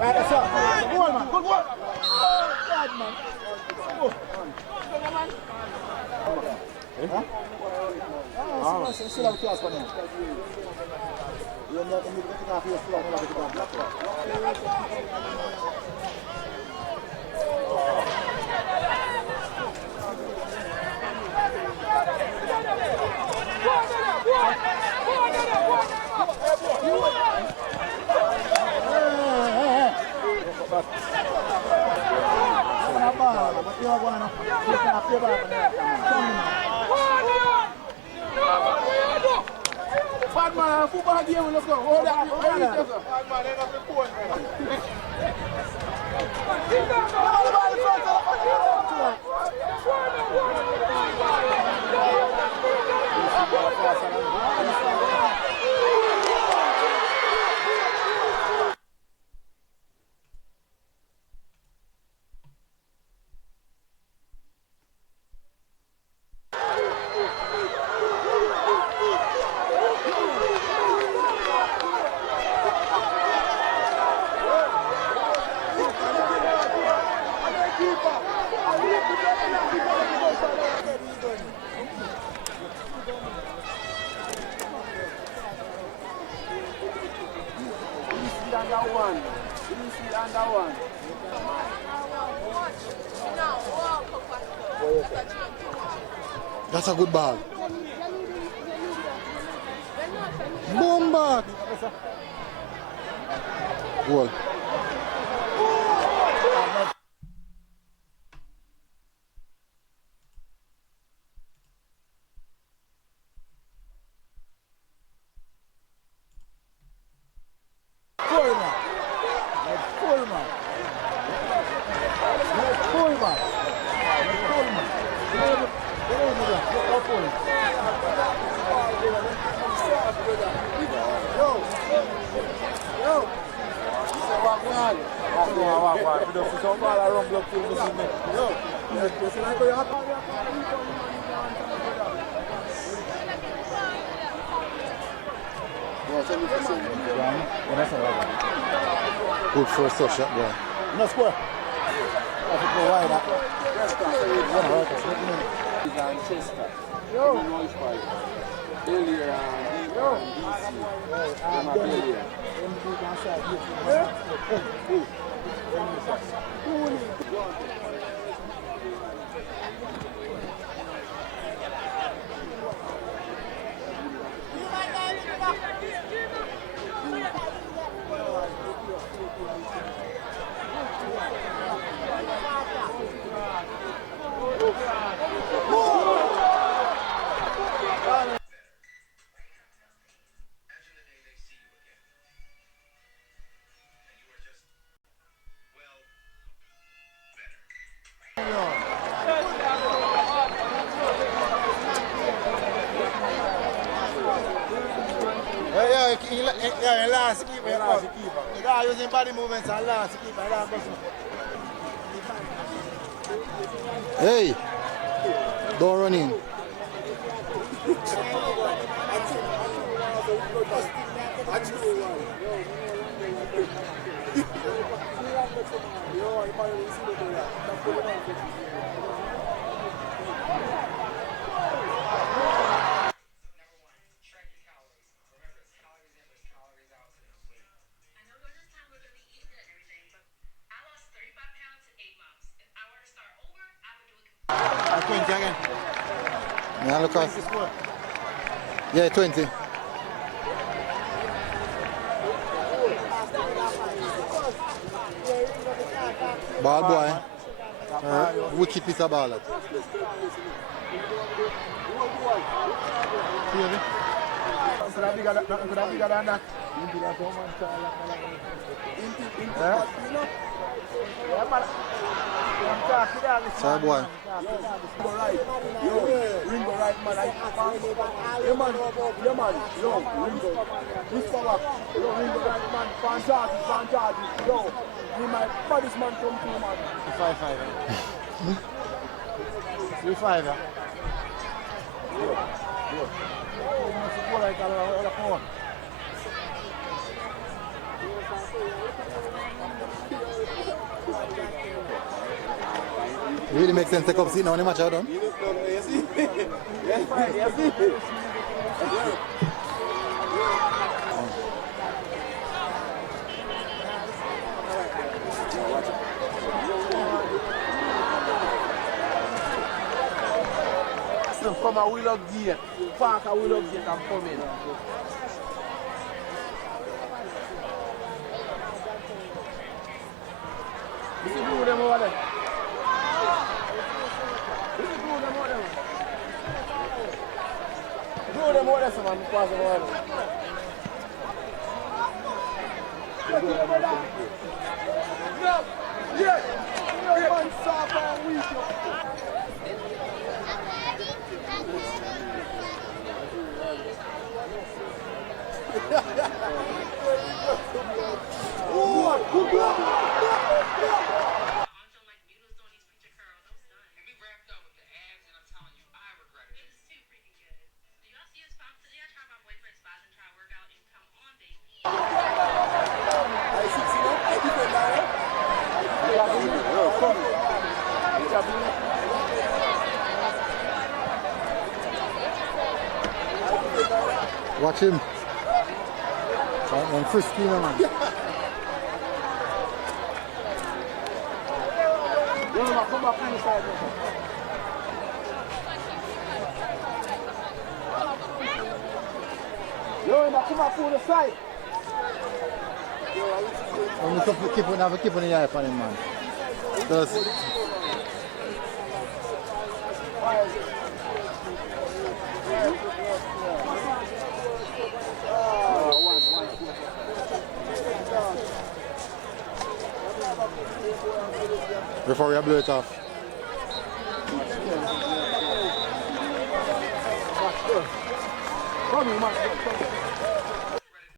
Right, that's up. Good goal, man. Good goal. Oh, God, man. Huh? Oh, still have a chance for them. You need to get it off your floor. You have to go and block it. Bad man, football game will go. Hold on, hold on. Bad man, they're not recording. That's a good ball. Boom back. Goal. Good first touch shot, boy. No score. I have to go wide up. Chester. Noise fight. Earlier yeah, last keeper. Yeah, using body movements and last keeper. Hey, don't run in. Again. Yeah, look at. Yeah, 20. Ball boy. Wicked piece of ball. Could have bigger than that. Yeah? Yeah, man. I'm talking all this. Sorry, boy. Ringo right. Yo, Ringo right, man. Yeah, man. Yeah, man. Yo, Ringo. Whisper back. Yo, Ringo right, man. Fantastic. Yo, me my baddest man come through, man. 5-5. 3-5, yeah. Yo. You must go like all the phone. Really makes sense to come see now when the match are done. From a Willow Gate, park a Willow Gate and come in. You see who them over there? Who them over there, man? Pass them over there. Yeah, man, soft and weak. Watch him. I'm frisky, man. Come back inside. Yo, come back to the side. When you keep on the eye upon him, man. Just before we blow it off. Come on, man.